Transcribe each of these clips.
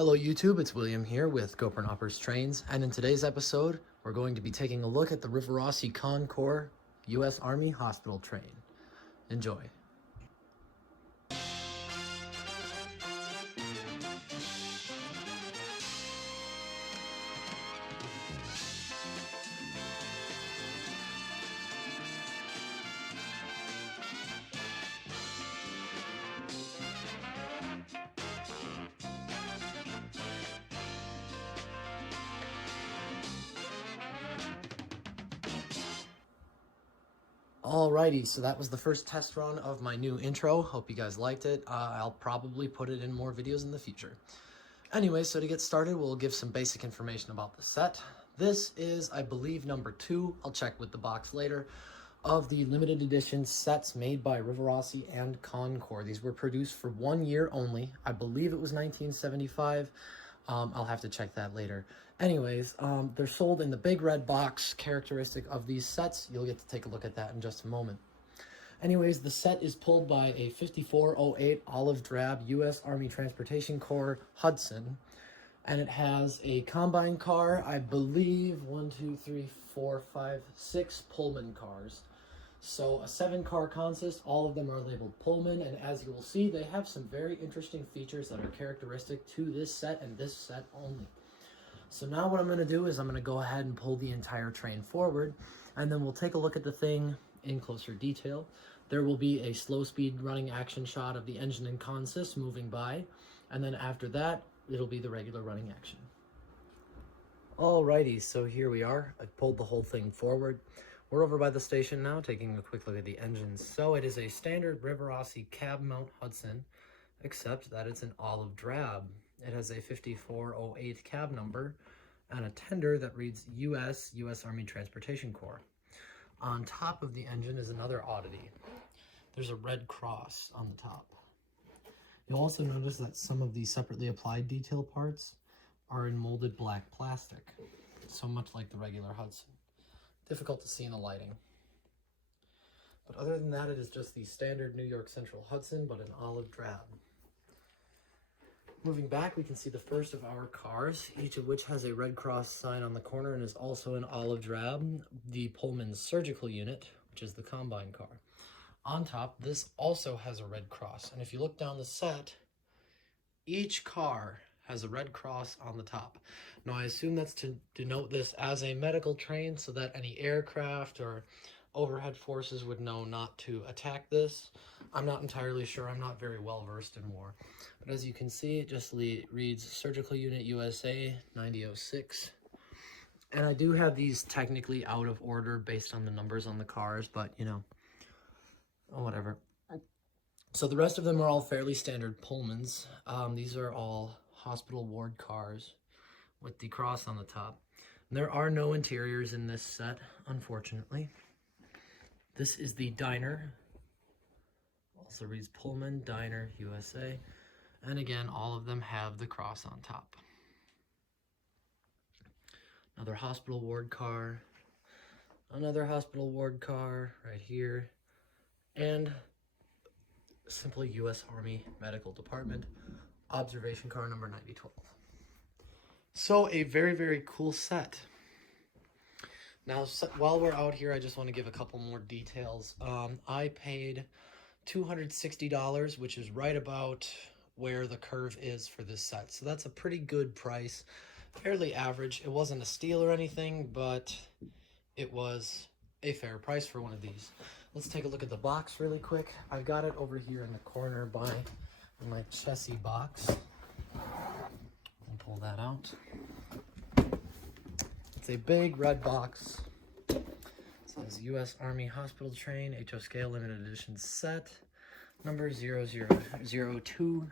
Hello YouTube, it's William here with GoPro Hoppers Trains, and in today's episode, we're going to be taking a look at the Rivarossi con-cor U.S. Army hospital train. Enjoy. Alrighty, so that was the first test run of my new intro. Hope you guys liked it. I'll probably put it in more videos in the future. Anyway, so to get started, we'll give some basic information about the set. This is, I believe, number 2, I'll check with the box later, of the limited edition sets made by Rivarossi and con-cor. These were produced for 1 year only. I believe it was 1975. I'll have to check that later. Anyways, they're sold in the big red box, characteristic of these sets. You'll get to take a look at that in just a moment. Anyways, the set is pulled by a 5408 olive drab U.S. Army Transportation Corps Hudson, and it has a combine car, I believe 6 Pullman cars. So a 7-car consist, all of them are labeled Pullman, and as you will see, they have some very interesting features that are characteristic to this set and this set only. So now what I'm going to do is I'm going to go ahead and pull the entire train forward, and then we'll take a look at the thing in closer detail. There will be a slow speed running action shot of the engine and consist moving by, and then after that, it'll be the regular running action. Alrighty, so here we are. I've pulled the whole thing forward. We're over by the station now, taking a quick look at the engines. So it is a standard Rivarossi cab mount Hudson, except that it's an olive drab. It has a 5408 cab number and a tender that reads U.S. Army Transportation Corps. On top of the engine is another oddity. There's a red cross on the top. You'll also notice that some of the separately applied detail parts are in molded black plastic, so much like the regular Hudson. Difficult to see in the lighting. But other than that, it is just the standard New York Central Hudson, but an olive drab. Moving back, we can see the first of our cars, each of which has a Red Cross sign on the corner and is also an olive drab, the Pullman surgical unit, which is the combine car. On top, this also has a Red Cross, and if you look down the set, each car has a Red Cross on the top. Now, I assume that's to denote this as a medical train so that any aircraft or overhead forces would know not to attack this. I'm not entirely sure. I'm not very well versed in war. But as you can see, it just reads Surgical Unit USA 9006. And I do have these technically out of order based on the numbers on the cars, but you know, whatever. So the rest of them are all fairly standard Pullmans. These are all hospital ward cars with the cross on the top. There are no interiors in this set, unfortunately. This is the diner. Also reads Pullman Diner USA. And again, all of them have the cross on top. Another hospital ward car. Another hospital ward car right here. And simply U.S. Army Medical Department. Observation car number 9012. So a very, very cool set. Now, while we're out here, I just want to give a couple more details. I paid $260, which is right about where the curve is for this set. So that's a pretty good price, fairly average. It wasn't a steal or anything, but it was a fair price for one of these. Let's take a look at the box really quick. I've got it over here in the corner by my chassis box. I'll pull that out. It's a big red box. It says U.S. Army Hospital Train, HO Scale Limited Edition Set, number 0002.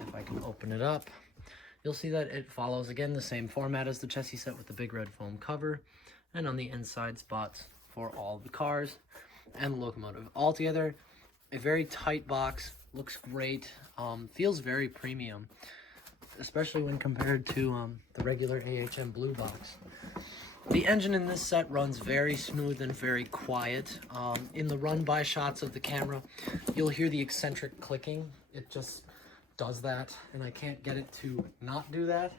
If I can open it up, you'll see that it follows, again, the same format as the chassis set with the big red foam cover, and on the inside spots for all the cars and the locomotive. Altogether, a very tight box, looks great, feels very premium, especially when compared to the regular AHM blue box. The engine in this set runs very smooth and very quiet. In the run-by shots of the camera, you'll hear the eccentric clicking. It just does that, and I can't get it to not do that.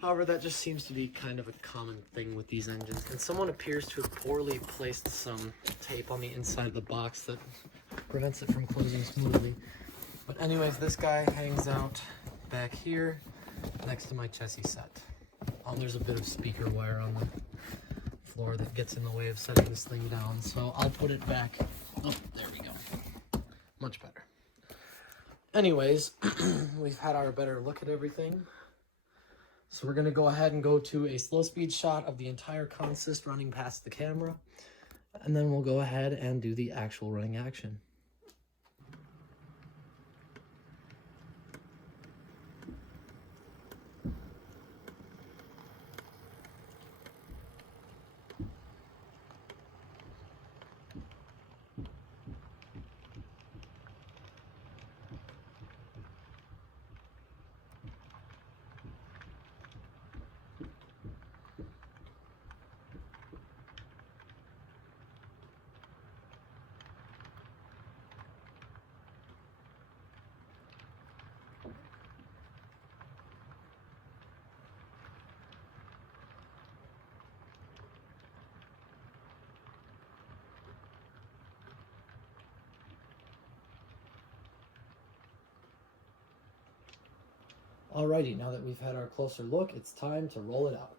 However, that just seems to be kind of a common thing with these engines, and someone appears to have poorly placed some tape on the inside of the box that prevents it from closing smoothly. But anyways, this guy hangs out back here next to my chassis set. There's a bit of speaker wire on the floor that gets in the way of setting this thing down, so I'll put it back. Oh, there we go. Much better. Anyways, we've had our better look at everything. So we're going to go ahead and go to a slow speed shot of the entire consist running past the camera, and then we'll go ahead and do the actual running action. Alrighty, now that we've had our closer look, it's time to roll it out.